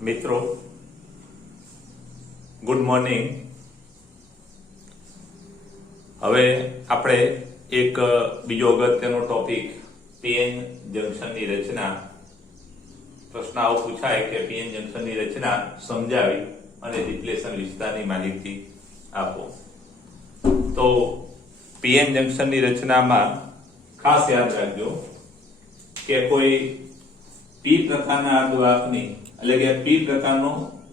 મિત્રો good morning. હવે આપણે એક બીજો અગત્યનો ટોપિક પીએન જંક્શનની રચના, પ્રશ્ન આવો પૂછાય કે પીએન જંક્શનની રચના સમજાવી અને ડિપ્લેશન વિસ્તારની માહિતી આપો। તો પીએન જંક્શનની રચનામાં ખાસ યાદ રાખજો કે કોઈ પી પ્રકારના અર્ધવાહકની એટલે કે પી પ્રકારનો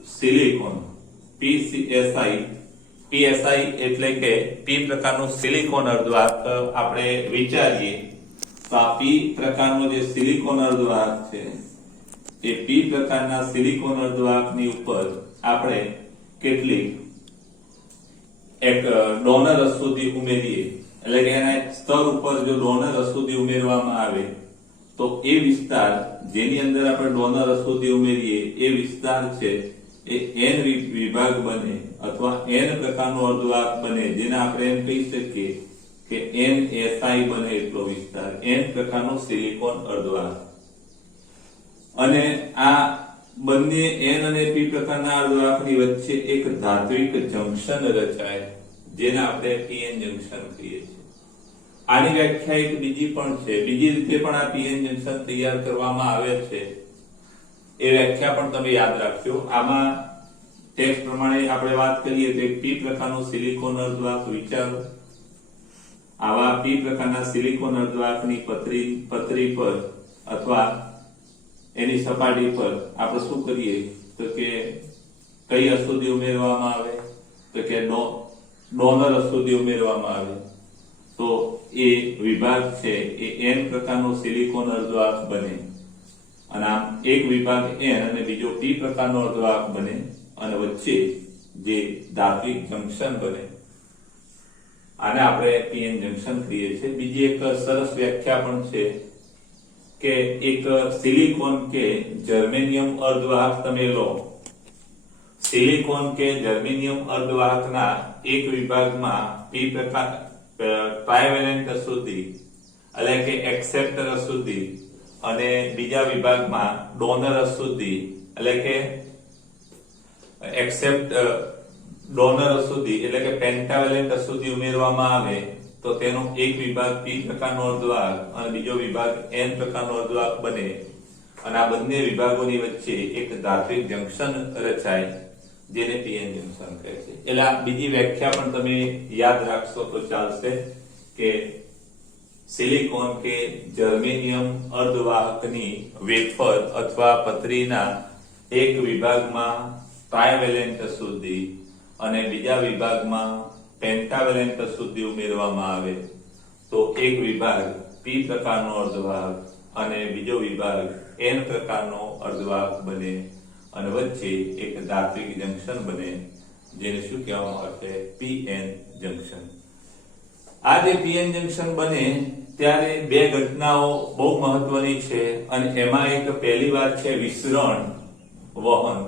સિલિકોન પીએસઆઈ એટલે કે પી પ્રકારનો સિલિકોન અર્ધવાહક આપણે વિચારીએ તો આ પી પ્રકારનો જે સિલિકોન અર્ધવાહક છે એ પી પ્રકારના સિલિકોન અર્ધવાહકની ઉપર આપણે કેટલીક એક ડોનર અશુદ્ધિ ઉમેરીએ એટલે કે એના સ્તર ઉપર જો ડોનર અશુદ્ધિ ઉમેરવામાં આવે તો એ વિસ્તાર જેની અંદર આપણે ડોનર અશુદ્ધિ ઉમેરીએ એ વિસ્તાર છે એ એન વિભાગ બને અથવા એન પ્રકારનો અર્ધવાહક બને, જેને આપણે એમ કહી શકીએ કે NSI બને એટલો વિસ્તાર, એન પ્રકારનો સિલિકોન અર્ધવાહક। અને આ બંને એન અને પી પ્રકારના અર્ધવાહકની વચ્ચે એક ધાત્વિક જંક્શન રચાય જેને આપણે પીએન જંક્શન કહીએ છીએ। આની વ્યાખ્યા એક બીજી પણ છે, બીજી રીતે પણ આ પીએન જંક્શન તૈયાર કરવામાં આવે છે, એ વ્યાખ્યા પણ તમે યાદ રાખજો। આમાં ટેક્સ્ટ પ્રમાણે આપણે વાત કરીએ તો એક પી પ્રકારનો સિલિકોન અર્ધવાહક વિચારો, આવા પી પ્રકારના સિલિકોન અર્ધવાહકની પતરી પર અથવા એની સપાટી પર આપણે શું કરીએ તો કે કઈ અશુદ્ધિ ઉમેરવામાં આવે તો કે ડોનર અશુદ્ધિ ઉમેરવામાં આવે તો એ વિભાગ છે એ એન પ્રકારનો સિલિકોન અર્ધવાહક બને અને આમ એક વિભાગ એન અને બીજો પી પ્રકારનો અર્ધવાહક બને અને વચ્ચે જે ધાત્વિક જંક્શન બને આને આપણે પીએન જંક્શન કહીએ છીએ। બીજી એક સરસ વ્યાખ્યા પણ છે કે એક સિલિકોન કે જર્મેનિયમ અર્ધવાહક તમે લો, સિલિકોન કે જર્મેનિયમ અર્ધવાહકના એક વિભાગમાં પી પ્રકાર ટ્રાયવેલેન્ટ અશુદ્ધિ એટલે કે એક્સેપ્ટર અશુદ્ધિ અને બીજા વિભાગમાં ડોનર અશુદ્ધિ એટલે કે ડોનર અશુદ્ધિ એટલે કે પેન્ટાવેલેન્ટ અશુદ્ધિ ઉમેરવામાં આવે તો તેનો એક વિભાગ પી પ્રકારનો અર્ધવાહક અને બીજો વિભાગ એન પ્રકારનો અર્ધવાહક બને અને આ બંને વિભાગોની વચ્ચે એક ધાત્વિક જંક્શન રચાય જેને પીએન જંક્શન કહે છે। એટલે આ બીજી વ્યાખ્યા પણ તમે યાદ રાખશો તો ચાલશે કે સિલિકોન કે જર્મેનિયમ અર્ધવાહકની વેફર અથવા પતરીના એક વિભાગમાં ટ્રાયવેલેન્ટ અશુદ્ધિ અને બીજા વિભાગમાં પેન્ટાવેલેન્ટ અશુદ્ધિ ઉમેરવામાં આવે તો એક વિભાગ પી પ્રકારનો અર્ધવાહક અને બીજો વિભાગ એન પ્રકારનો અર્ધવાહક બને અને વચ્ચે એક ધાત્વિક જંક્શન બને જેને શું કહેવામાં આવે છે પીએન જંક્શન। આ જે પીએન જંક્શન બને ત્યારે બે ઘટનાઓ બહુ મહત્વની છે અને એમાં એક પહેલી વાત છે વિસ્તરણ વહન,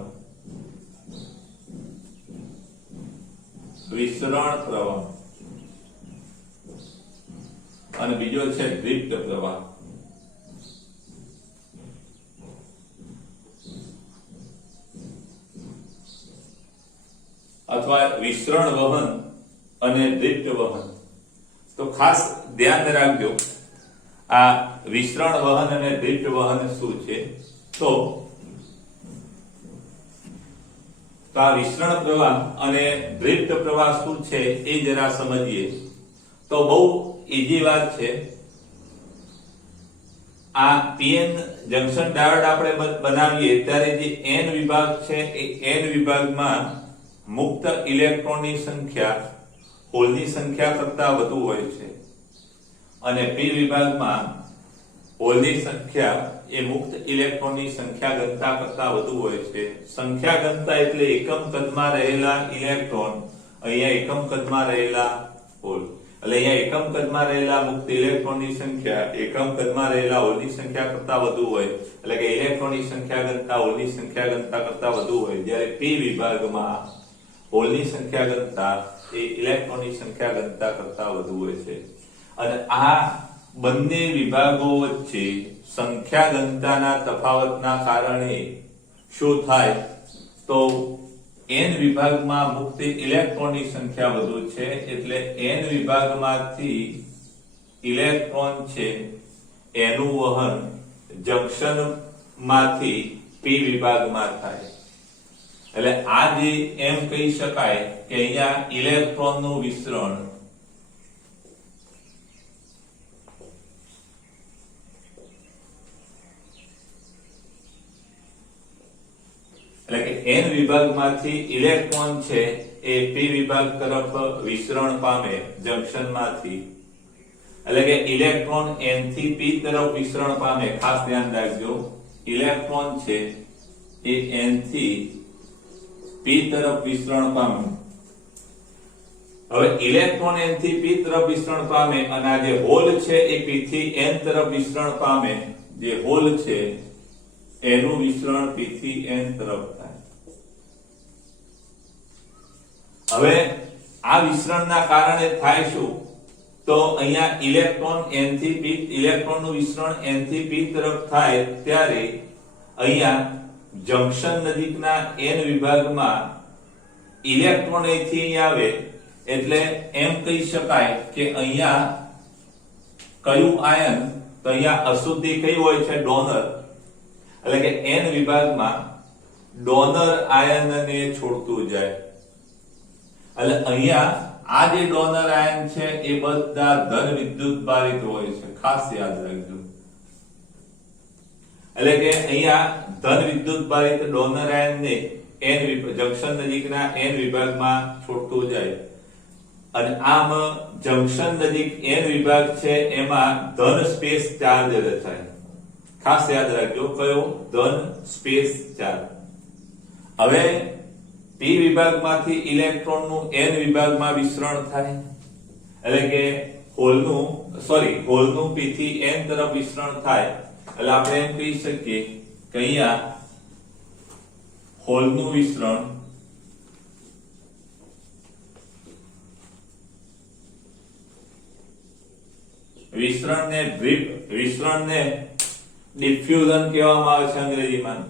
વિસ્તરણ પ્રવાહ અને બીજો છે ડ્રિફ્ટ પ્રવાહ। અથવા વિસ્તરણ વહન અને ડ્રિફ્ટ વહન। તો ખાસ ધ્યાન રાખજો આ વિસ્તરણ વહન અને ડ્રિફ્ટ વહન શું છે। તો આ વિસ્તરણ પ્રવાહ અને ડ્રિફ્ટ પ્રવાહ શું છે એ જરા સમજીએ તો બહુ ઈઝી વાત છે। આ પીએન જંક્શન ડાયોડ આપણે બનાવીએ ત્યારે જે એન વિભાગ છે એ એન વિભાગમાં મુક્ત ઇલેક્ટ્રોનની સંખ્યા હોલની સંખ્યા કરતા વધુ હોય છે અને પી વિભાગમાં હોલની સંખ્યા એ મુક્ત ઇલેક્ટ્રોનની સંખ્યા ઘનતા કરતા વધુ હોય છે। સંખ્યા ઘનતા એટલે એકમ કદમાં રહેલા ઇલેક્ટ્રોન, અહીંયા એકમ કદમાં રહેલા હોલ, એટલે અહીંયા એકમ કદમાં રહેલા મુક્ત ઇલેક્ટ્રોનની સંખ્યા એકમ કદમાં રહેલા હોલની સંખ્યા કરતા વધુ હોય એટલે કે ઇલેક્ટ્રોનની સંખ્યા ઘનતા હોલની સંખ્યા ઘનતા કરતા વધુ હોય, જ્યારે પી વિભાગમાં હોલની સંખ્યા ઘનતા એ ઇલેક્ટ્રોનની સંખ્યા ઘનતા કરતા વધુ હોય છે અને આ બંને વિભાગો વચ્ચે સંખ્યા ઘનતાના તફાવતના કારણે શું થાય તો n વિભાગમાં મુક્ત ઇલેક્ટ્રોનની સંખ્યા વધુ છે એટલે n વિભાગમાંથી ઇલેક્ટ્રોન છે એનું વહન જંક્શન માંથી p વિભાગમાં થાય એટલે આ જે એમ કહી શકાય કે અહીંયા ઇલેક્ટ્રોનનું વિસ્તરણ એટલે કે n વિભાગમાંથી ઇલેક્ટ્રોન છે એ p વિભાગ તરફ વિસ્તરણ પામે જંક્શનમાંથી એટલે કે ઇલેક્ટ્રોન n થી p તરફ વિસ્તરણ પામે ખાસ ધ્યાન રાખજો ઇલેક્ટ્રોન છે એ n થી p તરફ વિસ્તરણ પામે હવે ઇલેક્ટ્રોન n થી p તરફ વિસ્તરણ પામે અને આ જે હોલ છે એ p થી n તરફ વિસ્તરણ પામે જે હોલ છે એનું વિસ્તરણ p થી n તરફ થાય હવે આ વિસ્તરણના કારણે થાય શું તો અહીંયા ઇલેક્ટ્રોન n થી p ઇલેક્ટ્રોનનું વિસ્તરણ n થી p તરફ થાય ત્યારે અહીંયા જંક્શન નજીકના n વિભાગમાં ઇલેક્ટ્રોન અહીંથી અહીં આવે એટલે એમ કહી શકાય કે અહીંયા કયું આયન તો અહીંયા અશુદ્ધિ કઈ હોય છે ડોનર એટલે કે n વિભાગમાં ડોનર આયનને છોડતું જાય એટલે અહીંયા આ જે ડોનર આયન છે એ બધા ધન વિદ્યુત ભારિત હોય છે ખાસ યાદ રાખજો એટલે કે અહીંયા ધન વિદ્યુત ભારિત ડોનર આયનને n જંક્શન નજીકના n વિભાગમાં છોડતું જાય અને આમ જંક્શન નજીક n વિભાગ છે એમાં ધન સ્પેસ ચાર્જ રચાય ખાસ યાદ રાખજો કયો ધન સ્પેસ ચાર્જ હવે p વિભાગમાંથી ઇલેક્ટ્રોનનું n વિભાગમાં વિસ્તરણ થાય એટલે કે હોલનું p થી n તરફ વિસ્તરણ થાય એટલે આપણે એમ કહી શકીએ કે અહીંયા હોલનું વિસ્તરણ વિસ્તરણને ડિફ્યુઝન કહેવામાં આવે છે અંગ્રેજીમાં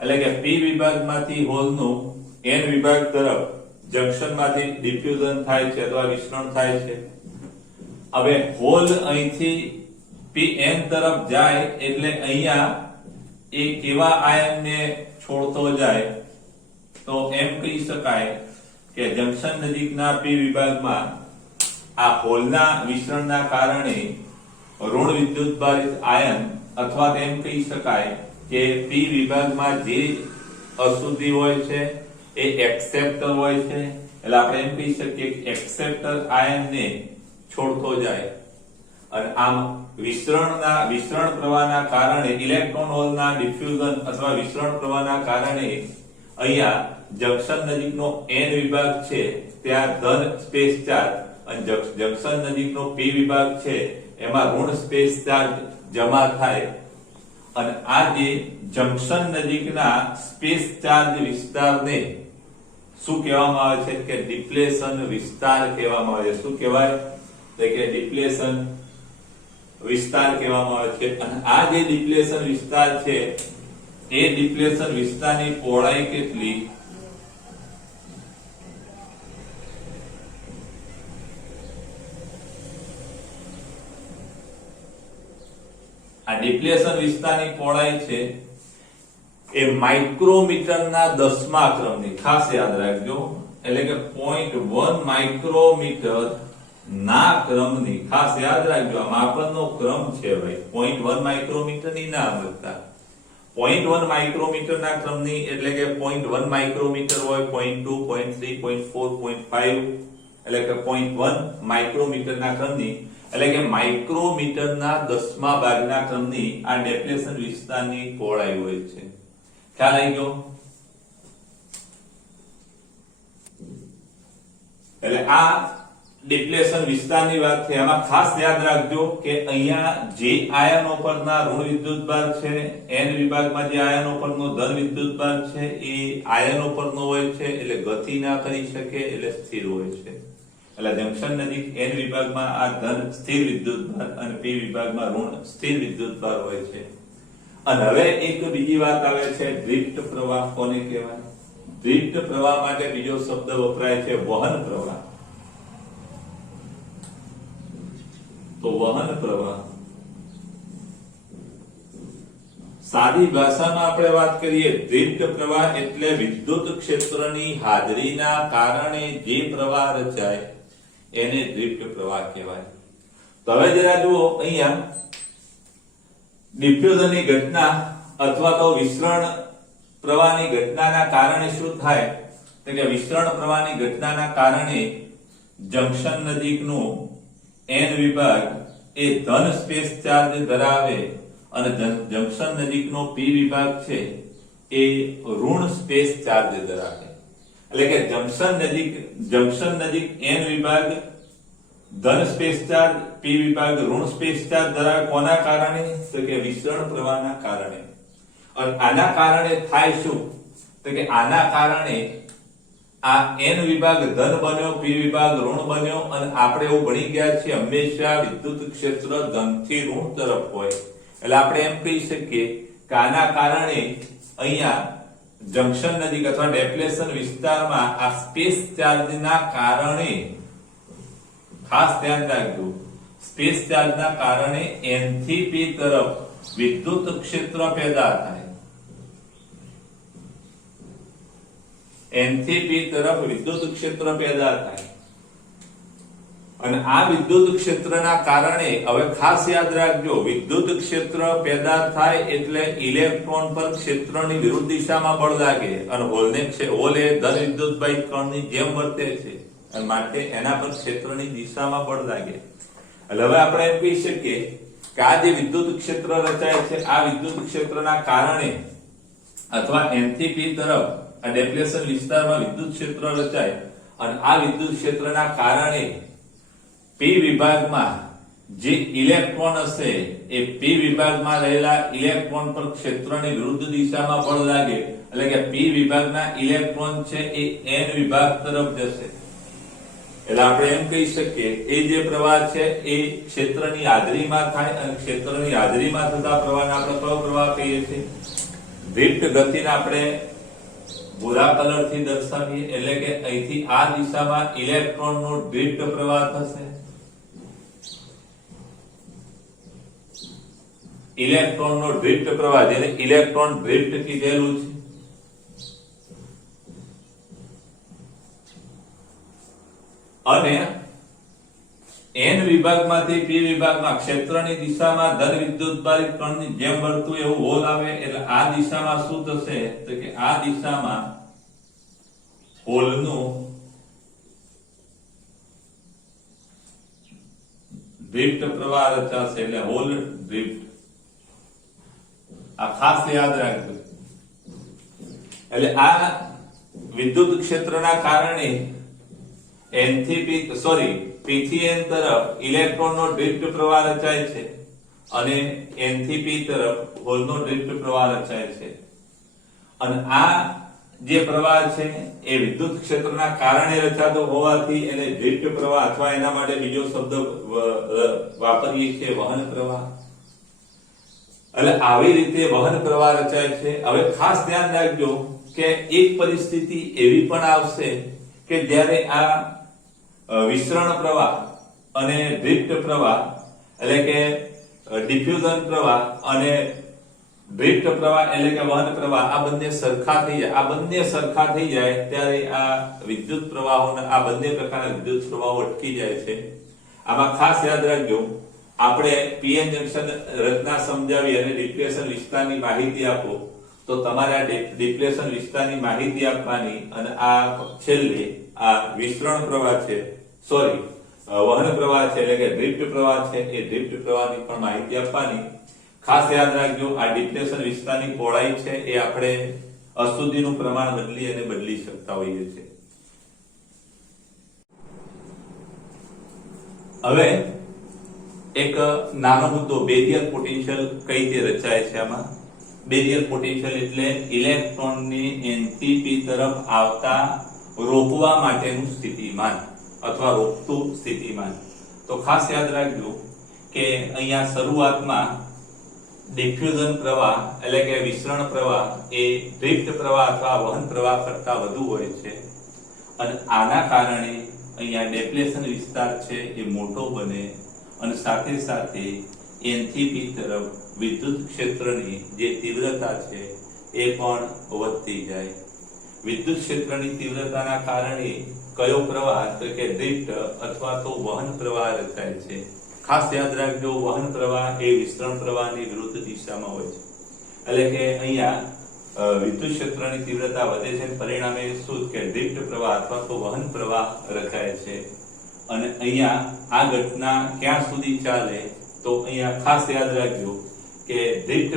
એટલે કે p વિભાગમાંથી હોલનું n વિભાગ તરફ જંક્શનમાંથી ડિફ્યુઝન થાય છે અથવા વિસ્તરણ થાય છે હવે હોલ અહીંથી pn તરફ જાય એટલે અહીંયા એ કેવા આયનને છોડતો જાય તો એમ કહી શકાય કે જંક્શન નજીકના p વિભાગમાં આ હોલના વિસ્તરણના કારણે ઋણ વિદ્યુત ભારિત આયન અથવા તેમ કહી શકાય કે p વિભાગમાં જે અશુદ્ધિ હોય છે એ એક્સેપ્ટર હોય છે એટલે આપણે એમ કહી શકીએ કે એક્સેપ્ટર આયનને છોડતો જાય અને આમ વિસ્તરણ પ્રવાહના કારણે ઇલેક્ટ્રોન હોલના ડિફ્યુઝન અથવા વિસ્તરણ પ્રવાહના કારણે અહીંયા જંક્શન નજીકનો n વિભાગ છે ત્યાં ધન સ્પેસ ચાર્જ અને જંક્શન નજીકનો p વિભાગ છે એમાં ઋણ સ્પેસ ચાર્જ જમા થાય અને આ જે જંક્શન નજીકના સ્પેસ ચાર્જ વિસ્તારને શું કહેવામાં આવે છે કે ડિપ્લેશન વિસ્તાર કહેવામાં આવે છે શું કહેવાય તો કે ડિપ્લેશન વિસ્તાર કહેવામાં આવે છે અને આ જે ડિપ્લેશન વિસ્તાર છે એ ડિપ્લેશન વિસ્તારની પહોળાઈ કેટલી આ ડિપ્લેશન વિસ્તારની પહોળાઈ છે એ માઇક્રોમીટરના 10મા ક્રમની ખાસ યાદ રાખજો એટલે કે 0.1 માઇક્રોમીટર ના ક્રમની ખાસ યાદ રાખજો આ માપનનો ક્રમ છે ભાઈ 0.1 માઇક્રોમીટર ની ના મળતા 0.1 માઇક્રોમીટર ના ક્રમની એટલે કે 0.1 માઇક્રોમીટર હોય 0.2 0.3 0.4 0.5 એટલે કે 0.1 માઇક્રોમીટર ના ક્રમની એટલે કે માઇક્રોમીટરના 10મા ભાગના ક્રમની આ ડિપ્લેશન વિસ્તારની પહોળાઈ હોય છે ખ્યાલ આવી ગયો એટલે આ ડિપ્લેશન વિસ્તારની વાત છે એમાં ખાસ યાદ રાખજો કે અહીંયા જે આયનો પરના ઋણ વિદ્યુતભાર છે n વિભાગમાં જે આયનો પરનો ધન વિદ્યુતભાર છે એ આયનો પરનો હોય છે એટલે ગતિ ના કરી શકે એટલે સ્થિર હોય છે એટલે જંક્શન નજીક n વિભાગમાં આ ધન સ્થિર વિદ્યુતભાર અને p વિભાગમાં ઋણ સ્થિર વિદ્યુતભાર હોય છે અને હવે એક બીજી વાત આવે છે, ડ્રિફ્ટ પ્રવાહ કોને કહેવાય? ડ્રિફ્ટ પ્રવાહ માટે બીજો શબ્દ વપરાય છે વહન પ્રવાહ. તો વહન પ્રવાહ, સાદી ભાષામાં આપણે વાત કરીએ, ડ્રિફ્ટ પ્રવાહ એટલે વિદ્યુત ક્ષેત્રની હાજરીના કારણે જે પ્રવાહ રચાય એને ડ્રિફ્ટ પ્રવાહ કહેવાય. તો હવે જરા જુઓ, અહીંયા ડિફ્યુઝનની ઘટના અથવા તો વિસ્તરણ પ્રવાહની ઘટનાના કારણે શું થાય? તો કે વિસ્તરણ પ્રવાહની ઘટનાના કારણે જંકશન નજીકનું N વિભાગ એ ધન સ્પેસ ચાર્જ ધરાવે અને જંકશન નજીકનો P વિભાગ છે એ ઋણ સ્પેસ ચાર્જ ધરાવે. એટલે કે જંકશન નજીક N વિભાગ ધન સ્પેસ ચાર્જ, P વિભાગ ઋણ સ્પેસ ચાર્જ ધરાવે. કોના કારણે? તો કે વિસ્તરણ પ્રવાહના કારણે. અને આના કારણે થાય શું? તો કે આના કારણે આ N વિભાગ ધન બન્યો, P વિભાગ ઋણ બન્યો, અને આપણે એવું ભણી ગયા છીએ હંમેશા વિદ્યુત ક્ષેત્ર ધનથી ઋણ તરફ હોય. એટલે આપણે એમ કહી શકીએ કે આના કારણે અહીંયા જંકશન નજીક અથવા ડેપ્લેશન વિસ્તારમાં આ સ્પેસ ચાર્જના કારણે, ખાસ ધ્યાન રાખજો, સ્પેસ ચાર્જના કારણે N થી P તરફ વિદ્યુત ક્ષેત્ર પેદા થાય. N થી P તરફ વિદ્યુત ક્ષેત્ર પેદા થાય. અને આ વિદ્યુત ક્ષેત્રના કારણે, હવે ખાસ યાદ રાખજો, વિદ્યુત ક્ષેત્ર પેદા થાય એટલે ઇલેક્ટ્રોન પર ક્ષેત્રની વિરુદ્ધ દિશામાં બળ લાગે અને હોલ એ ધન વિદ્યુતભાઈ કણની જેમ વર્તે છે અને માટે એના પર ક્ષેત્રની દિશામાં બળ લાગે. એટલે હવે આપણે એમ કહી શકીએ કે આ જે વિદ્યુત ક્ષેત્ર રચાય છે, આ વિદ્યુત ક્ષેત્રના કારણે અથવા N થી P તરફ આ ડેપ્લેશન વિસ્તારમાં વિદ્યુત ક્ષેત્ર રચાય અને આ વિદ્યુત ક્ષેત્રના કારણે P વિભાગમાં જે ઇલેક્ટ્રોન હશે એ P વિભાગમાં રહેલા ઇલેક્ટ્રોન પર ક્ષેત્રની વિરુદ્ધ દિશામાં બળ લાગે. એટલે કે P વિભાગના ઇલેક્ટ્રોન છે એ N વિભાગ તરફ જશે. એટલે આપણે એમ કહી શકીએ એ જે પ્રવાહ છે એ ક્ષેત્રની હાજરીમાં થાય અને ક્ષેત્રની હાજરીમાં થતા પ્રવાહને આપણે કયો પ્રવાહ કહીએ છીએ? ડ્રિફ્ટ ગતિને આપણે ભૂરા કલર થી દર્શાવીએ. એટલે કે અહીંથી આ દિશામાં ઇલેક્ટ્રોન નો ડ્રિફ્ટ પ્રવાહ થશે. ઇલેક્ટ્રોન નો ડ્રિફ્ટ પ્રવાહ, જેને ઇલેક્ટ્રોન ડ્રિફ્ટ કીધેલું છે. અને N વિભાગમાંથી P વિભાગમાં ક્ષેત્રની દિશામાં ધન વિદ્યુતભારી કણની જેમ વર્તું એવું હોલ આવે. એટલે આ દિશામાં શું થશે? તો કે આ દિશામાં હોલનું ડ્રિફ્ટ પ્રવાહ રચાશે. એટલે હોલ ડ્રિફ્ટ, આ ખાસ યાદ રાખજો. એટલે આ વિદ્યુત ક્ષેત્રના કારણે N થી P થી N તરફ ઇલેક્ટ્રોનનો ડ્રિફ્ટ પ્રવાહ રચાય છે અને N થી P તરફ હોલનો ડ્રિફ્ટ પ્રવાહ રચાય છે. અને આ જે પ્રવાહ છે એ વિદ્યુત ક્ષેત્રના કારણે રચાતો હોવાથી એને ડ્રિફ્ટ પ્રવાહ અથવા એના માટે બીજો શબ્દ વાપરીએ છીએ વહન પ્રવાહ. એટલે આવી રીતે વહન પ્રવાહ રચાય છે. હવે ખાસ ધ્યાન રાખજો કે એક પરિસ્થિતિ એવી પણ આવશે કે જ્યારે આ વિસ્તરણ પ્રવાહ અને ડ્રિફ્ટ પ્રવાહ, એટલે કે ડિફ્યુઝન પ્રવાહ અને ડ્રિફ્ટ પ્રવાહ એટલે કે વહન પ્રવાહ, આ બંને સરખા થઈ જાય. આ બંને સરખા થઈ જાય ત્યારે આ વિદ્યુત પ્રવાહોના, આ બંને પ્રકારના વિદ્યુત પ્રવાહો અટકી જાય છે. આમાં ખાસ યાદ રાખજો, આપણે પીએન જંકશન રચના સમજાવી અને ડિપ્લેશન વિસ્તારની માહિતી આપો તો તમારે આ ડિપ્લેશન વિસ્તારની માહિતી આપવાની અને આ છેલ્લે આ વિસ્તરણ પ્રવાહ છે, વહન પ્રવાહ છે એટલે કે ડ્રિફ્ટ પ્રવાહ છે, એ ડ્રિફ્ટ પ્રવાહની પણ માહિતી આપવાની. ખાસ યાદ રાખજો, આ ડિપ્લેશન વિસ્તારની પહોળાઈ છે એ આપણે અશુદ્ધિનું પ્રમાણ બદલી શકતા હોઈએ છીએ. હવે એક નાનો મુદ્દો, બેરિયર પોટેન્શિયલ કઈ રીતે રચાય છે. આમાં બેરિયર પોટેન્શિયલ એટલે ઇલેક્ટ્રોનને N થી P તરફ આવતા રોકવા માટેનું સ્થિતિમાન અથવા રોકતું સ્થિતિમાન. તો ખાસ યાદ રાખજો કે અહીંયા શરૂઆતમાં ડિફ્યુઝન પ્રવાહ એટલે કે વિસ્તરણ પ્રવાહ એ ડ્રિફ્ટ પ્રવાહ અથવા વહન પ્રવાહ કરતા વધુ હોય છે અને આના કારણે અહીંયા ડેપ્લેશન વિસ્તાર છે એ મોટો બને અને સાથે સાથે N થી P તરફ વિદ્યુત ક્ષેત્રની જે તીવ્રતા છે એ પણ વધતી જાય. વિદ્યુત ક્ષેત્રની તીવ્રતાના કારણે કયો પ્રવાહ તો કે ડ્રિફ્ટ અથવા તો વહન પ્રવાહ રચાય છે. ખાસ યાદ રાખજો, વહન પ્રવાહ એ વિસ્તરણ પ્રવાહની વિરુદ્ધ દિશામાં હોય છે. એટલે કે અહીંયા વિદ્યુત ક્ષેત્રની તીવ્રતા વધે છે, પરિણામે શું કે ડ્રિફ્ટ પ્રવાહ અથવા તો વહન પ્રવાહ રચાય છે. અને અહીંયા આ ઘટના ક્યાં સુધી ચાલે તો અહીંયા ખાસ યાદ રાખજો કે ડ્રિફ્ટ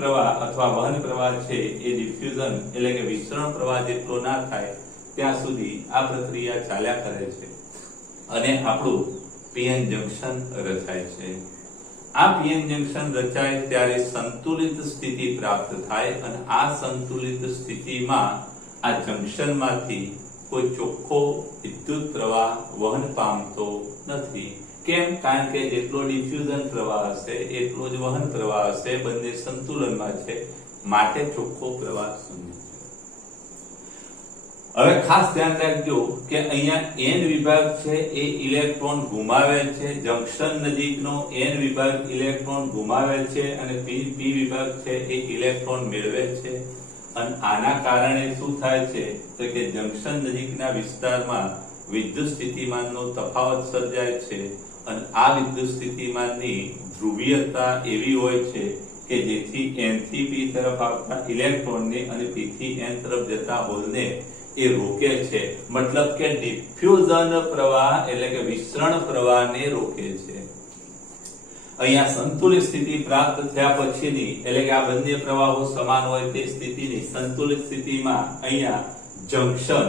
પ્રવાહ અથવા વહન પ્રવાહ છે એ ડિફ્યુઝન એટલે કે વિસ્તરણ પ્રવાહ જેટલો ના થાય ત્યાં સુધી આ પ્રક્રિયા ચાલ્યા કરે છે અને આપણું પીએન જંકશન રચાય છે. આ પીએન જંકશન રચાય ત્યારે સંતુલિત સ્થિતિ પ્રાપ્ત થાય અને આ સંતુલિત સ્થિતિમાં આ જંકશનમાંથી કોઈ ચોખ્ખો વિદ્યુત પ્રવાહ વહન પામતો નથી. કેમ? કારણ કે જેટલો ડિફ્યુઝન પ્રવાહ હશે એટલો જ વહન પ્રવાહ હશે, બંને સંતુલનમાં છે, માટે ચોખ્ખો પ્રવાહ શૂન્ય છે. હવે ખાસ ધ્યાન રાખજો કે અહીંયા N વિભાગ છે એ ઇલેક્ટ્રોન ગુમાવે છે, જંકશન નજીકનો N વિભાગ ઇલેક્ટ્રોન ગુમાવે છે અને P વિભાગ છે એ ઇલેક્ટ્રોન મેળવે છે. અને આના કારણે શું થાય છે તો કે જંકશન નજીકના વિસ્તારમાં વિદ્યુત સ્થિતિમાનનો તફાવત સર્જાય છે અને આ વિદ્યુત સ્થિતિમાનની ધ્રુવીયતા એવી હોય છે કે જેથી N થી P તરફ આવતા ઇલેક્ટ્રોનને અને P થી N તરફ જતા હોલને એ રોકે છે. મતલબ કે ડિફ્યુઝન પ્રવાહ એટલે કે વિસ્તરણ પ્રવાહને રોકે છે. અહીંયા સંતુલિત સ્થિતિ પ્રાપ્ત થયા પછીની એટલે કે આ બંને પ્રવાહો સમાન હોય તે સ્થિતિની સંતુલિત સ્થિતિમાં અહીંયા જંકશન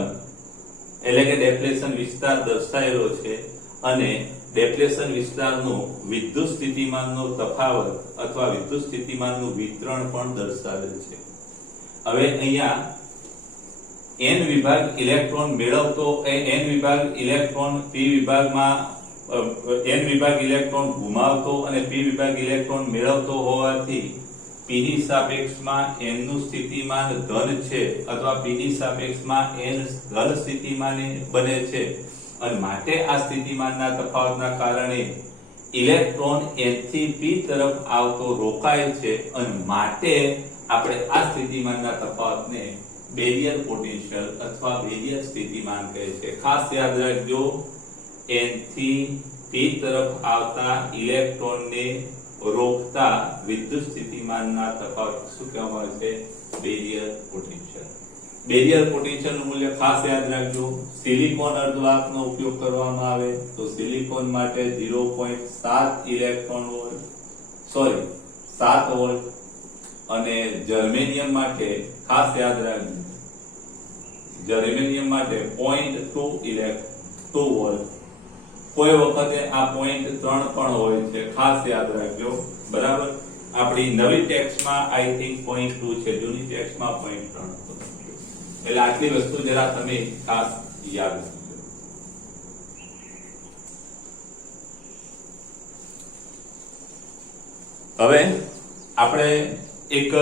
એટલે કે ડેપ્લેશન વિસ્તાર દર્શાવેલો છે અને ડેપ્લેશન વિસ્તારનો વિદ્યુત સ્થિતિમાનનો તફાવત અથવા વિદ્યુત સ્થિતિમાનનું વિતરણ પણ દર્શાવેલ છે. હવે અહીંયા N વિભાગ ઇલેક્ટ્રોન મેળવતો N વિભાગ ઇલેક્ટ્રોન P વિભાગમાં N વિભાગ ઇલેક્ટ્રોન ગુમાવતો અને P વિભાગ ઇલેક્ટ્રોન મેળવતો હોવાથી P ની સાપેક્ષમાં N નું સ્થિતિમાન ધન છે અથવા P ની સાપેક્ષમાં N ધન સ્થિતિમાન બને છે અને માટે આ સ્થિતિમાનના તફાવતના કારણે ઇલેક્ટ્રોન N થી P તરફ આવતો રોકાય છે અને માટે આપણે આ સ્થિતિમાનના તફાવતને બેરિયર પોટેન્શિયલ અથવા બેરિયર સ્થિતિમાન કહે છે. ખાસ યાદ રાખજો, N થી P તરફ આવતા ઇલેક્ટ્રોનને રોકતા વિદ્યુત સ્થિતિમાનના તફાવત શું કહેવામાં આવે છે? Barrier potential. બેરિયર પોટેન્શિયલનું મૂલ્ય ખાસ યાદ રાખજો. સિલિકોન અર્ધવાહકનો ઉપયોગ કરવામાં આવે તો સિલિકોન માટે 0.7 ઇલેક્ટ્રોન વોલ્ટ 7 વોલ્ટ અને જર્મેનિયમ માટે ખાસ યાદ રાખજો, જર્મેનિયમ માટે 0.2 વોલ્ટ. કોઈ વખતે આ 0.3 પણ હોય છે, ખાસ યાદ રાખજો. બરાબર, આપણી નવી ટેક્સ્ટમાં આઈ થિંક 0.2 છે, જૂની ટેક્સ્ટમાં 0.3. એટલે આટલી વસ્તુ જરા તમે ખાસ યાદ રાખજો. હવે આપણે એક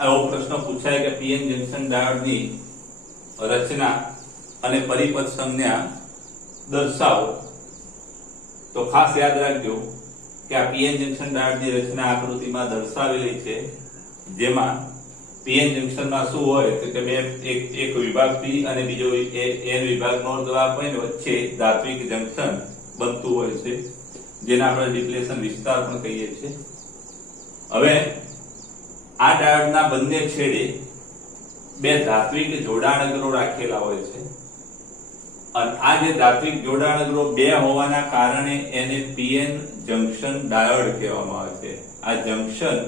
આવો પ્રશ્ન પૂછાય કે પીએન જંકશન ડાયોડની રચના અને પરિપથ સંજ્ઞા દર્શાવો. તો ખાસ યાદ રાખજો કે આ પીએન જંકશન ડાયોડની રચના આકૃતિમાં દર્શાવેલી છે, જેમાં પીએન જંકશનમાં શું હોય તો કે એક વિભાગ P અને બીજો N વિભાગનો અર્ધવાહક હોય ને વચ્ચે ધાત્વિક જંકશન બનતું હોય છે, જેને આપણે ડિપ્લેશન વિસ્તાર પણ કહીએ છીએ. હવે આ ડાયોડના બંને છેડે બે ધાત્વિક જોડાણગ્રહો રાખેલા હોય છે અને આ જે ધાત્વિક જોડાણગ્રહો બે હોવાના કારણે એને પીએન જંકશન ડાયોડ કહેવામાં આવે છે. આ જંકશન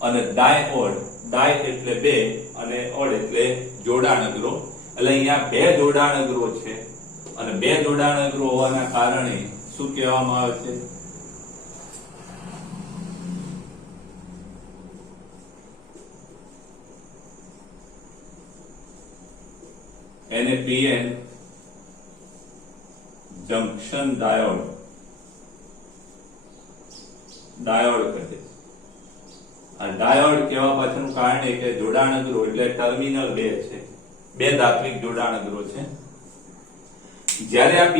અને ડાયોડ, ડાય એટલે બે અને ઓડ એટલે જોડાણગ્રહો. એટલે અહીંયા બે જોડાણગ્રહો છે અને બે જોડાણગ્રહો હોવાના કારણે શું કહેવામાં આવે છે? એને પીએન જંકશન ડાયોડ ડાયોડ કહે છે. આ ડાયોડ કહેવા પાછળનું કારણ એ કે જોડાણ અગ્રો એટલે ટર્મિનલ 2 છે, બે ધાત્વિક જોડાણ અગ્રો છે. જ્યારે આ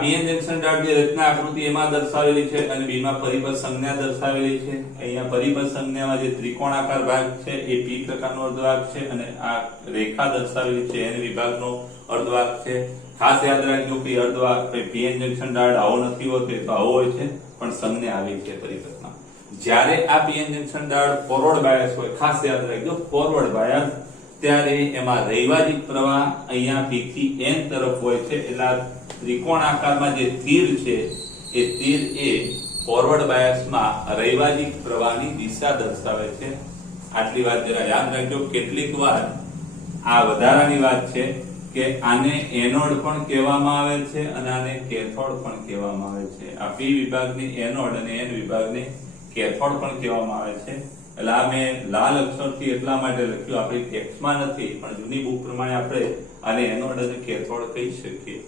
પીએન જંકશન ડાયોડ ની રચના આકૃતિ એમાં દર્શાવેલી છે અને બીમાં પરિપથ સંજ્ઞા દર્શાવેલી છે. અહીંયા પરિપથ સંજ્ઞામાં જે ત્રિકોણાકાર ભાગ છે એ પી પ્રકારનો અર્ધવાહક છે અને આ રેખા દર્શાવેલી છે એન વિભાગનો અર્ધવાહક છે. ખાસ યાદ રાખજો કે અર્ધવાહક પીએન જંકશન ડાયોડ આવો નથી હોતો, તો આવો હોય છે પણ સંજ્ઞા આવી છે પરિપથમાં. જ્યારે આ PN junction diode forward bias હોય, ખાસ યાદ રાખજો ફોરવર્ડ બાયસ, ત્યારે એમાં રૈવાજિક પ્રવાહ અહીંયા P થી N તરફ હોય છે. એટલે ત્રિકોણ આકારમાં જે તીર છે એ તીર એ ફોરવર્ડ બાયસમાં રૈવાજિક પ્રવાહની દિશા દર્શાવે છે. આટલી વાત જરા યાદ રાખજો. કેટલીક વાર આ વધારાની વાત છે કે આને એનોડ પણ કહેવામાં આવે છે અને આને કેથોડ પણ કહેવામાં આવે છે. આ P વિભાગની એનોડ અને N વિભાગની કેથોડ પણ કહેવામાં આવે છે. એટલે આ મેં લાલ અક્ષરથી એટલા માટે લખ્યું, આપણી ટેક્સ્ટમાં નથી પણ જૂની બુક પ્રમાણે આપણે આને એનોડ અને કેથોડ કહી શકીએ.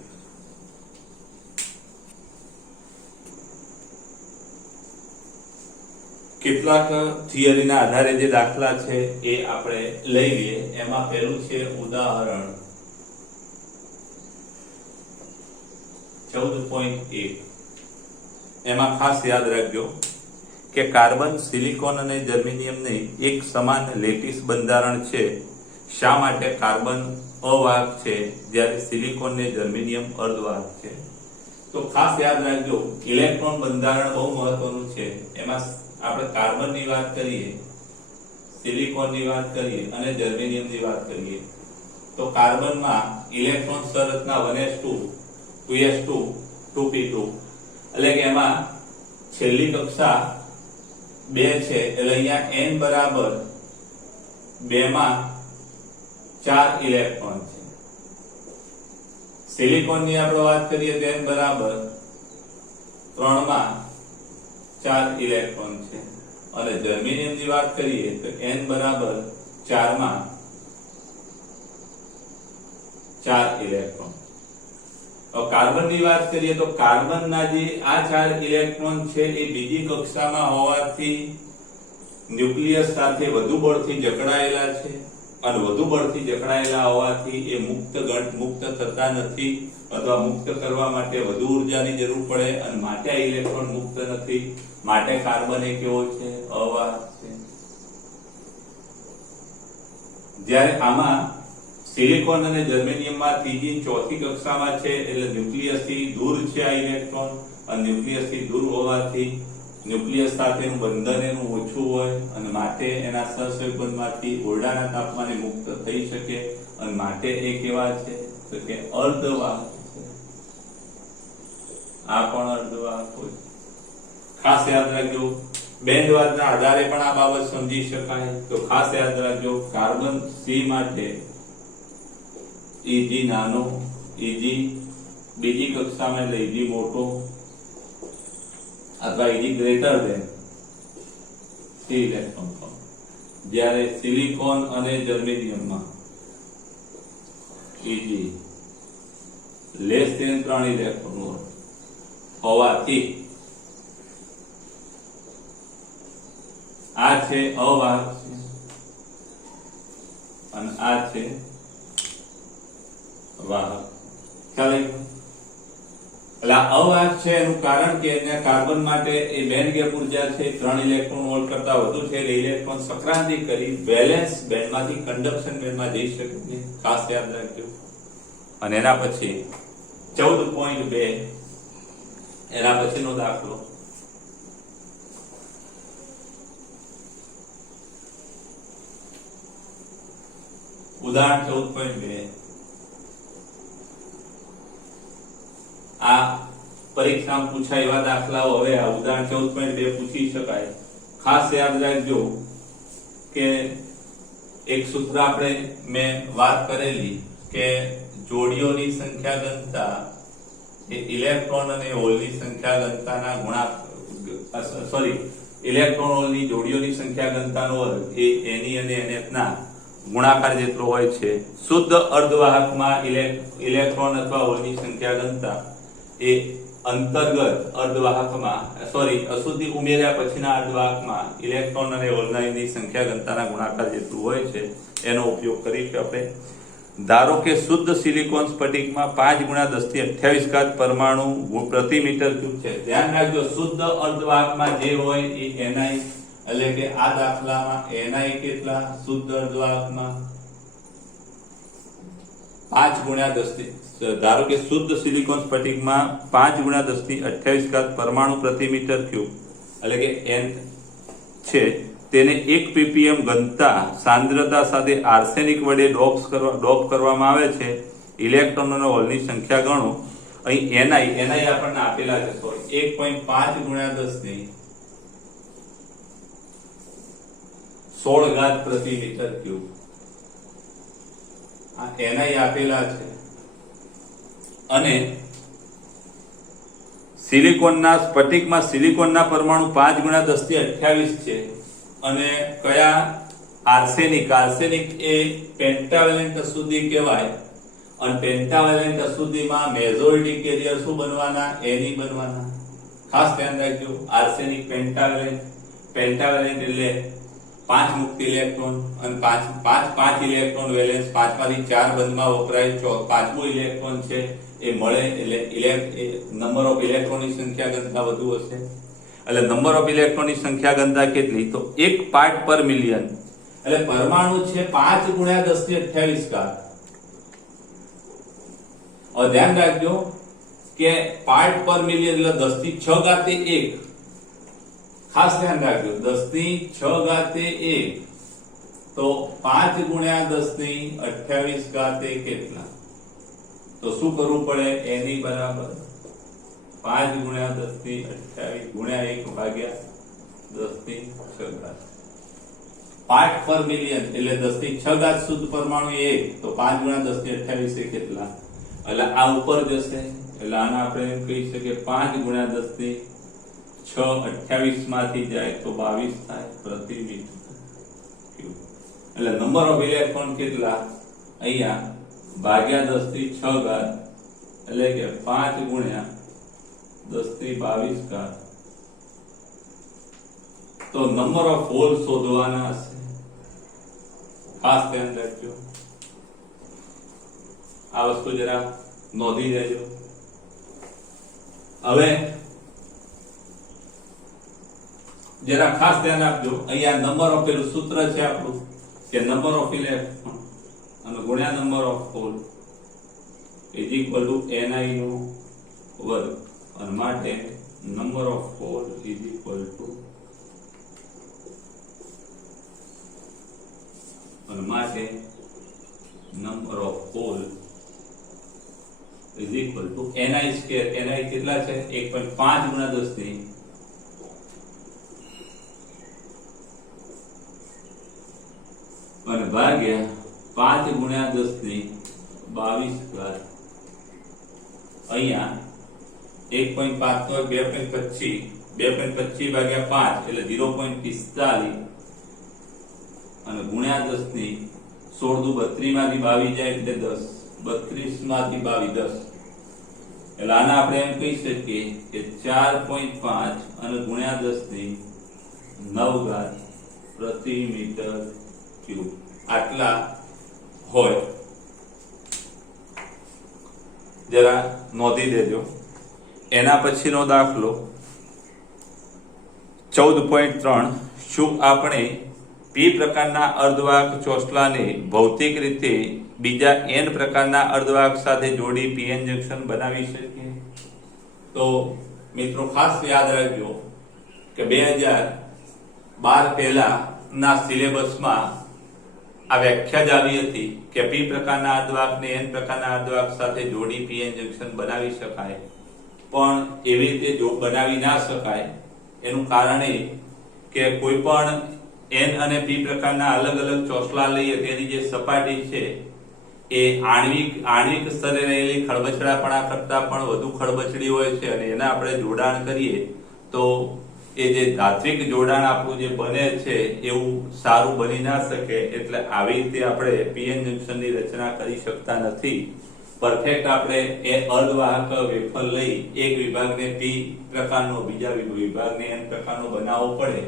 કેટલાક થિયરીના આધારે જે દાખલા છે એ આપણે લઈ લઈએ. એમાં પહેલું છે ઉદાહરણ 14.1. એમાં ખાસ યાદ રાખજો કે કાર્બન, સિલિકોન અને જર્મેનિયમની એક સમાન લેટિસ બંધારણ છે. શા માટે કાર્બન અવાહક છે જ્યારે સિલિકોન ને જર્મેનિયમ અર્ધવાહક છે? તો ખાસ યાદ રાખજો, ઇલેક્ટ્રોન બંધારણ બહુ મહત્વનું છે. એમાં આપણે કાર્બનની વાત કરીએ, સિલિકોનની વાત કરીએ અને જર્મેનિયમની વાત કરીએ તો કાર્બનમાં ઇલેક્ટ્રોન સંરચના 1s2 2s2 2p2, એટલે કે એમાં છેલ્લી કક્ષા 2 છે. એટલે અહીંયા n બરાબર 2 માં 4 ઇલેક્ટ્રોન છે. સિલિકોનની આપણે વાત કરીએ તો n બરાબર 3 માં 4 ઇલેક્ટ્રોન છે અને જર્મેનિયમની વાત કરીએ તો n બરાબર 4 માં 4 ઇલેક્ટ્રોન. તો કાર્બનની વાત કરીએ તો કાર્બનના જે આ 4 ઇલેક્ટ્રોન છે એ બીજી કક્ષામાં હોવાથી ન્યુક્લિયસ સાથે વધુ બળથી જકડાયેલા છે અને વધુ બળથી જકડાયેલા હોવાથી એ મુક્ત થતા નથી અથવા મુક્ત કરવા માટે વધુ ઉર્જાની જરૂર પડે અને માટે આ ઇલેક્ટ્રોન મુક્ત નથી. માટે કાર્બન એ કેવો છે? અવાહક છે. જ્યારે આમાં સિલિકોન અને જર્મેનિયમમાં ત્રીજી ચોથી કક્ષામાં છે એટલે ન્યુક્લિયસથી દૂર છે આ ઇલેક્ટ્રોન અને ન્યુક્લિયસથી દૂર હોવાથી ન્યુક્લિયસ સાથેનું બંધન એનું ઓછું હોય અને માટે એના સહસંયોજનમાંથી ઓરડાના તાપમાને મુક્ત થઈ શકે અને માટે એ કેવા છે તો કે અર્ધવાહક છે. આ પણ અર્ધવાહક હોય. ખાસ યાદ રાખજો, બેન્ડવાદના આધારે પણ આ બાબત સમજી શકાય. તો ખાસ યાદ રાખજો, કાર્બન સી માટે Eg નાનો, Eg બીજી કક્ષામાં એટલે Eg મોટો અથવા Eg greater than C electron count. જ્યારે સિલિકોન અને જર્મેનિયમમાં Eg લેસ ધેન 3 ઇલેક્ટ્રોન હોવાથી આ છે અવાહક છે અને આ છે વાહક. ખ્યાલ આવ્યો? એટલે આ અવાહક છે એનું કારણ કે એના કાર્બન માટે એ બેન્ડ ગેપ ઉર્જા છે 3 ઇલેક્ટ્રોન વોલ્ટ કરતા વધુ છે. એટલે ઇલેક્ટ્રોન સંક્રાંતિ કરી વેલેન્સ બેન્ડમાંથી કંડક્શન બેન્ડમાં જઈ શકે છે. ખાસ યાદ રાખજો. અને એના પછી 14.2 એના પછીનો દાખલો ઉદાહરણ 14.2. આ પરીક્ષામાં પૂછાય એવા દાખલાઓ હવે આ ઉદાહરણ 14.2 પૂછી શકાય. ખાસ યાદ રાખજો કે એક સૂત્ર આપણે મેં વાત કરેલી કે જોડીઓની સંખ્યા ઘનતા એ ઇલેક્ટ્રોન અને હોલની સંખ્યા ઘનતાના ઇલેક્ટ્રોન હોલની જોડીઓની સંખ્યા ઘનતાનો વર્ગ એ એની અને NF ના ગુણાકાર જેટલો હોય છે. શુદ્ધ અર્ધવાહકમાં ઇલેક્ટ્રોન અથવા હોલની સંખ્યા ઘનતા એ અંતર્ગત અર્ધવાહકમાં અશુદ્ધિ ઉમેર્યા પછીના અર્ધવાહકમાં ઇલેક્ટ્રોન અને હોલની સંખ્યા ઘનતાના ગુણાકાર જેટલું હોય છે એનો ઉપયોગ કરીશું આપણે. ધારો કે શુદ્ધ સિલિકોન સ્ફટિકમાં 5 × 10⁻28 પરમાણુ પ્રતિ મીટર ક્યુબ છે. ધ્યાન રાખજો, શુદ્ધ અર્ધવાહકમાં જે હોય એ Ni, એટલે કે આ દાખલામાં Ni કેટલા શુદ્ધ અર્ધવાહકમાં 5 × 10, ધારો કે શુદ્ધ સિલિકોન સ્ફટિકમાં 5 × 10⁻28 પરમાણુ પ્રતિ મીટર ક્યુબ એટલે કે N છે, તેને 1 ppm ઘનતા સાંદ્રતા સાથે આર્સેનિક વડે ડોપ કરવામાં આવે છે. ઇલેક્ટ્રોન અને હોલની સંખ્યા ગણો. અહીં Ni આપણને આપેલા છે 1.5 × 10⁻16 પ્રતિ મીટર ક્યુબ. આ Ni આપેલા છે અને સિલિકોનના સ્ફટિકમાં સિલિકોનના પરમાણુ 5 × 10⁻28 છે અને કયા આર્સેનિક એ પેન્ટાવેલેન્ટ અશુદ્ધિ કહેવાય અને પેન્ટાવેલેન્ટ અશુદ્ધિમાં મેજોરિટી કેરિયર શું બનવાના Ni બનવાના. ખાસ ધ્યાન રાખજો, આર્સેનિક પેન્ટાવેલેન્ટ એટલે 5 મુક્ત ઇલેક્ટ્રોન અને 5 ઇલેક્ટ્રોન વેલેન્સ, 5 માંથી 4 બંધમાં વપરાય, પાંચમો ઇલેક્ટ્રોન છે એ મળે એટલે નંબર ઓફ ઇલેક્ટ્રોનની સંખ્યા ઘનતા વધુ હશે. એટલે નંબર ઓફ ઇલેક્ટ્રોનની સંખ્યા ઘનતા કેટલી? તો 1 પાર્ટ પર મિલિયન. એટલે પરમાણુ છે 5 × 10⁻28. હવે ધ્યાન રાખજો કે પાર્ટ પર મિલિયન એટલે 10⁶ 1. ખાસ ધ્યાન રાખજો, 10⁶ 1 તો 5 × 10⁻28 કેટલા? તો શું કરવું પડે? Ni બરાબર 5 × 10⁻28 ગુણ્યા 1 ભાગ્યા 10⁶. પાર્ટ પર મિલિયન એટલે 10⁶ શુદ્ધ પરમાણુ 1 તો 5 × 10⁻28 કેટલા? એટલે આ ઉપર જશે એટલે આના આપણે એમ કહી શકીએ 5 × 10⁶ માંથી જાય તો 22 થાય પ્રતિ મીટર ક્યુબ. એટલે નંબર ઓફ ઇલેક્ટ્રોન કેટલા? અહીંયા ભાગ્યા 10⁶ એટલે કે 5 × 10⁻22 તો નંબર ઓફ હોલ શોધવાના હશે. ખાસ ધ્યાન રાખજો, આ વસ્તુ જરા નોંધી લેજો. હવે જરા ખાસ ધ્યાન આપજો, અહીંયા નંબર ઓફ પેલું સૂત્ર છે આપણું કે નંબર ઓફ ઇલેક્ટ્રોન અને ગુણ્યા number of hole is equal to Ni નો વર્ગ અને માટે number of hole is equal to number of hole is equal to Ni square. Ni કેટલા છે? 1.5 × 10 અને ભાગ્યા 5 × 10⁻22. અહીંયા 1.5 તો 2.25 ભાગ્યા 5 એટલે 0.45 અને ગુણ્યા 10⁻16 દુ 32 માંથી 22 જાય એટલે 10, 32 માંથી 22 10 એટલે આના આપણે એમ કહી શકીએ કે 4.5 અને ગુણ્યા 10⁹ પ્રતિ મીટર ક્યુબ આટલા હોય. જરા નોંધી દેજો. એના પછીનો દાખલો 14.3. શું આપણે P પ્રકારના અર્ધવાહક ચોસલાને ભૌતિક રીતે બીજા N પ્રકારના અર્ધવાહક સાથે જોડી PN જંકશન બનાવી શકીએ? તો મિત્રો ખાસ યાદ રાખજો કે 2012 પહેલાના સિલેબસમાં આ વ્યાખ્યા જ આવી હતી કે P પ્રકારના અર્ધવાહકને N પ્રકારના અર્ધવાહક સાથે જોડી PN જંકશન બનાવી શકાય, પણ એવી રીતે જો બનાવી ના શકાય એનું કારણ એ કે કોઈ પણ N અને P પ્રકારના અલગ અલગ ચોસલા લઈએ તેની જે સપાટી છે એ આણ્વિક સ્તરે રહેલી ખળબચડાપણા કરતા પણ વધુ ખળબચડી હોય છે અને એને આપણે જોડાણ કરીએ તો એ જે ધાત્વિક જોડાણ આપણું જે બને છે એવું સારું બની ના શકે. એટલે આવી રીતે આપણે PN જંકશનની રચના કરી શકતા નથી. પરફેક્ટ આપણે એ અર્ધવાહક વેફર લઈ એક વિભાગને p પ્રકારનો બીજા વિભાગને n પ્રકારનો બનાવવો પડે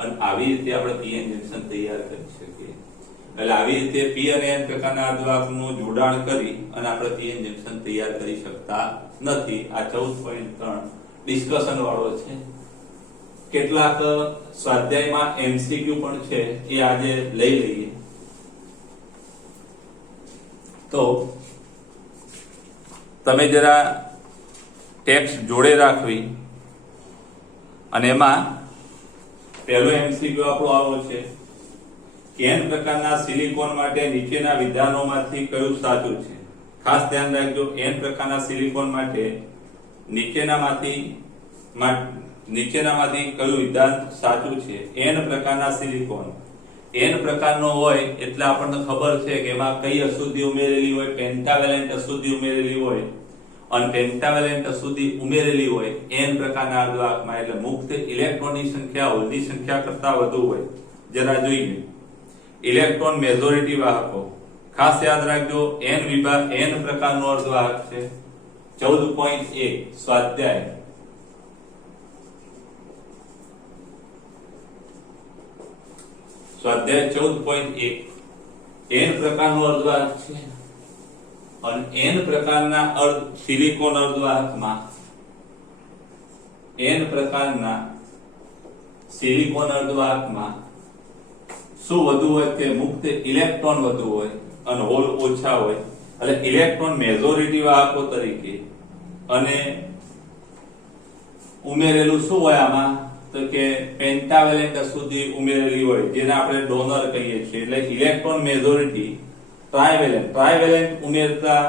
અને આવી રીતે આપણે pn જંકશન તૈયાર કરી શકીએ. એટલે આવી રીતે p અને n પ્રકારના અર્ધવાહકનું જોડાણ કરી અને આપણે pn જંકશન તૈયાર કરી શકતા નથી. આ 14.3 ડિસ્કશન વાળો છે. કેટલાક સ્વાધ્યાયમાં MCQ પણ છે, એ આજે લઈ લઈએ. તો તમે જરા ટેક્સ્ટ જોડે રાખવી અને એમાં પહેલો MCQ આપણો આવો છે કે n પ્રકારના સિલિકોન માટે નીચેના વિધાનોમાંથી કયું સાચું છે. ખાસ ધ્યાન રાખજો, n પ્રકારના સિલિકોન માટે નીચેનામાંથી કયું વિધાન સાચું છે. n પ્રકારના સિલિકોન n પ્રકારનો હોય એટલે આપણને ખબર છે કે એમાં કઈ અશુદ્ધિ ઉમેરેલી હોય, પેન્ટાવેલેન્ટ અશુદ્ધિ ઉમેરેલી હોય. અને પેન્ટાવેલેન્ટ અશુદ્ધિ ઉમેરેલી હોય n પ્રકારના અર્ધવાહકમાં એટલે મુક્ત ઇલેક્ટ્રોનની સંખ્યા હોલની સંખ્યા કરતા વધુ હોય. જરા જોઈએ ઇલેક્ટ્રોન મેજોરિટી વાહકો. ખાસ યાદ રાખજો, n પ્રકારનો અર્ધવાહક છે. 14.1 સ્વાધ્યાય સ્વાધ્યાય 14.1 n પ્રકારનો અર્ધવાહક છે અને n પ્રકારના સિલિકોન અર્ધવાહકમાં શું વધુ હોય તે મુક્ત ઇલેક્ટ્રોન વધુ હોય અને હોલ ઓછા હોય. એટલે ઇલેક્ટ્રોન મેજોરિટી વાહકો તરીકે અને ઉમેરેલું શું હોય આમાં તો કે પેન્ટાવેલેન્ટ અશુદ્ધિ ઉમેરેલી હોય, જેને આપણે ડોનર કહીએ છીએ. એટલે ઇલેક્ટ્રોન મેજોરિટી ટ્રાઇવેલેન્ટ ઉમેરતા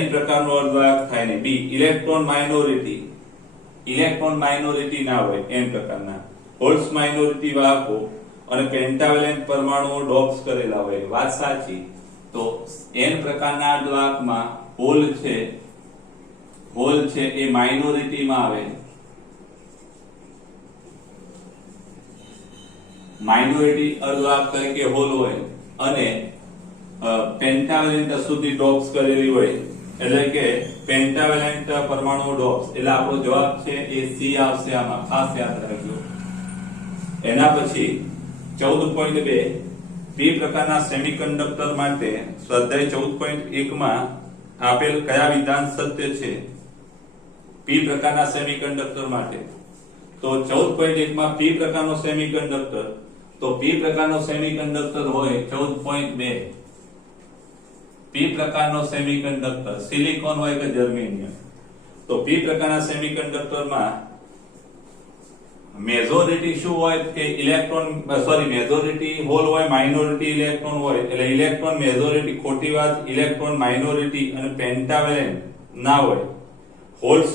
n પ્રકારનો અર્ધવાહક થાય ને. બી ઇલેક્ટ્રોન માઇનોરિટી ના હોય n પ્રકારના, હોલ્સ માઇનોરિટી વાહકો અને પેન્ટાવેલેન્ટ પરમાણુઓ ડોપ્સ કરેલા હોય. વાત સાચી. તો n પ્રકારના અર્ધવાહકમાં હોલ છે એ માઇનોરિટીમાં આવે. માઇનોરિટી અર્ધવાહક તરીકે હોલ હોય અને પેન્ટાવેલેન્ટ અશુદ્ધિ ડોપ્સ કરેલી હોય. એટલે કે પેન્ટાવેલેન્ટ પરમાણુ ડોપ્સ. એટલે આપણો જવાબ છે એ સી આવશે આમાં. ખાસ યાદ રાખજો. એના પછી 14.2 p પ્રકારના સેમિકન્ડક્ટર માટે સ્વાધ્યાય 14.1 માં આપેલ કયા વિધાન સત્ય છે p પ્રકારના સેમિકન્ડક્ટર માટે. તો 14.1 માં p પ્રકારનો સેમિકન્ડક્ટર, તો p પ્રકારનો સેમિકન્ડક્ટર હોય 14.2 p પ્રકારનો સેમિકન્ડક્ટર સિલિકોન હોય કે જર્મેનિયમ. તો p પ્રકારના સેમિકન્ડક્ટરમાં મેજોરિટી શું હોય કે મેજોરિટી હોલ હોય, માઇનોરિટી ઇલેક્ટ્રોન હોય. એટલે ઇલેક્ટ્રોન મેજોરિટી ખોટી વાત, ઇલેક્ટ્રોન માઇનોરિટી અને પેન્ટાવેલેન્ટ ના હોય. હોલ્સ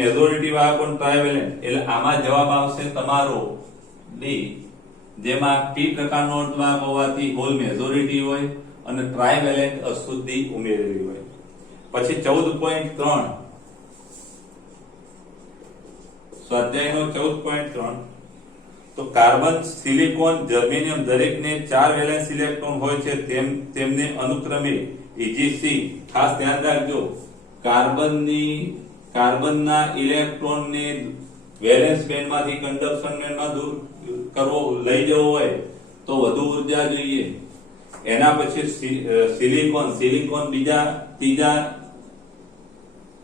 મેજોરિટી વાહકો ટ્રાઇવેલેન્ટ. એટલે આમાં જવાબ આવશે તમારો ડી, જેમાં p પ્રકારનો અર્ધવાહક હોવાથી હોલ મેજોરિટી હોય અને ટ્રાઇવેલેન્ટ અશુદ્ધિ ઉમેરેલી હોય. પછી 14.3 સ્વાધ્યાયનો 14.3 તો કાર્બન, સિલિકોન, જર્મેનિયમ દરેકને 4 વેલેન્સ ઇલેક્ટ્રોન હોય છે. તેમને અનુક્રમે Eg_C. ખાસ ધ્યાન રાખજો, કાર્બનના ઇલેક્ટ્રોનને વેલેન્સ બેન્ડમાંથી કંડક્શન બેન્ડમાં દૂર લઈ જવો હોય તો વધુ ઉર્જા જોઈએ. એના પછી સિલિકોન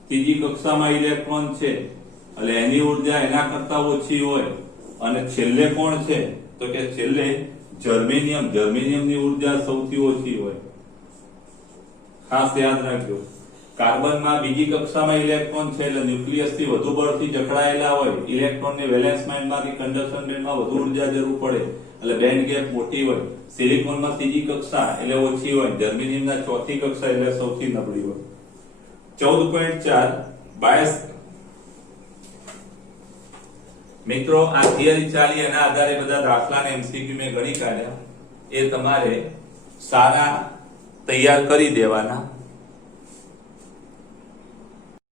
ત્રીજી કક્ષામાં ઇલેક્ટ્રોન છે એટલે એની ઉર્જા એના કરતા ઓછી હોય. અને છેલ્લે કોણ છે તો કે છેલ્લે જર્મેનિયમની ઉર્જા સૌથી ઓછી હોય. ખાસ યાદ રાખજો, કાર્બનમાં બીજી કક્ષામાં ઇલેક્ટ્રોન છે એટલે ન્યુક્લિયસ થી વધુ બળથી જકડાયેલા હોય. ઇલેક્ટ્રોનને વેલેન્સ બેન્ડમાંથી કંડક્શન બેન્ડમાં વધુ ઉર્જા જરૂર પડે એટલે બેન્ડ ગેપ મોટી હોય. સિલિકોનમાં ત્રીજી કક્ષા એટલે ઓછી હોય, જર્મેનિયમના ચોથી કક્ષા એટલે સૌથી નબળી હોય. 14.4 બાયસ. મિત્રો આ થિયરી ચાલી એના આધારે બધા દાખલા ને MCQ મેં ગણી કાઢ્યા. એ તમારે સારા તૈયાર કરી દેવાના.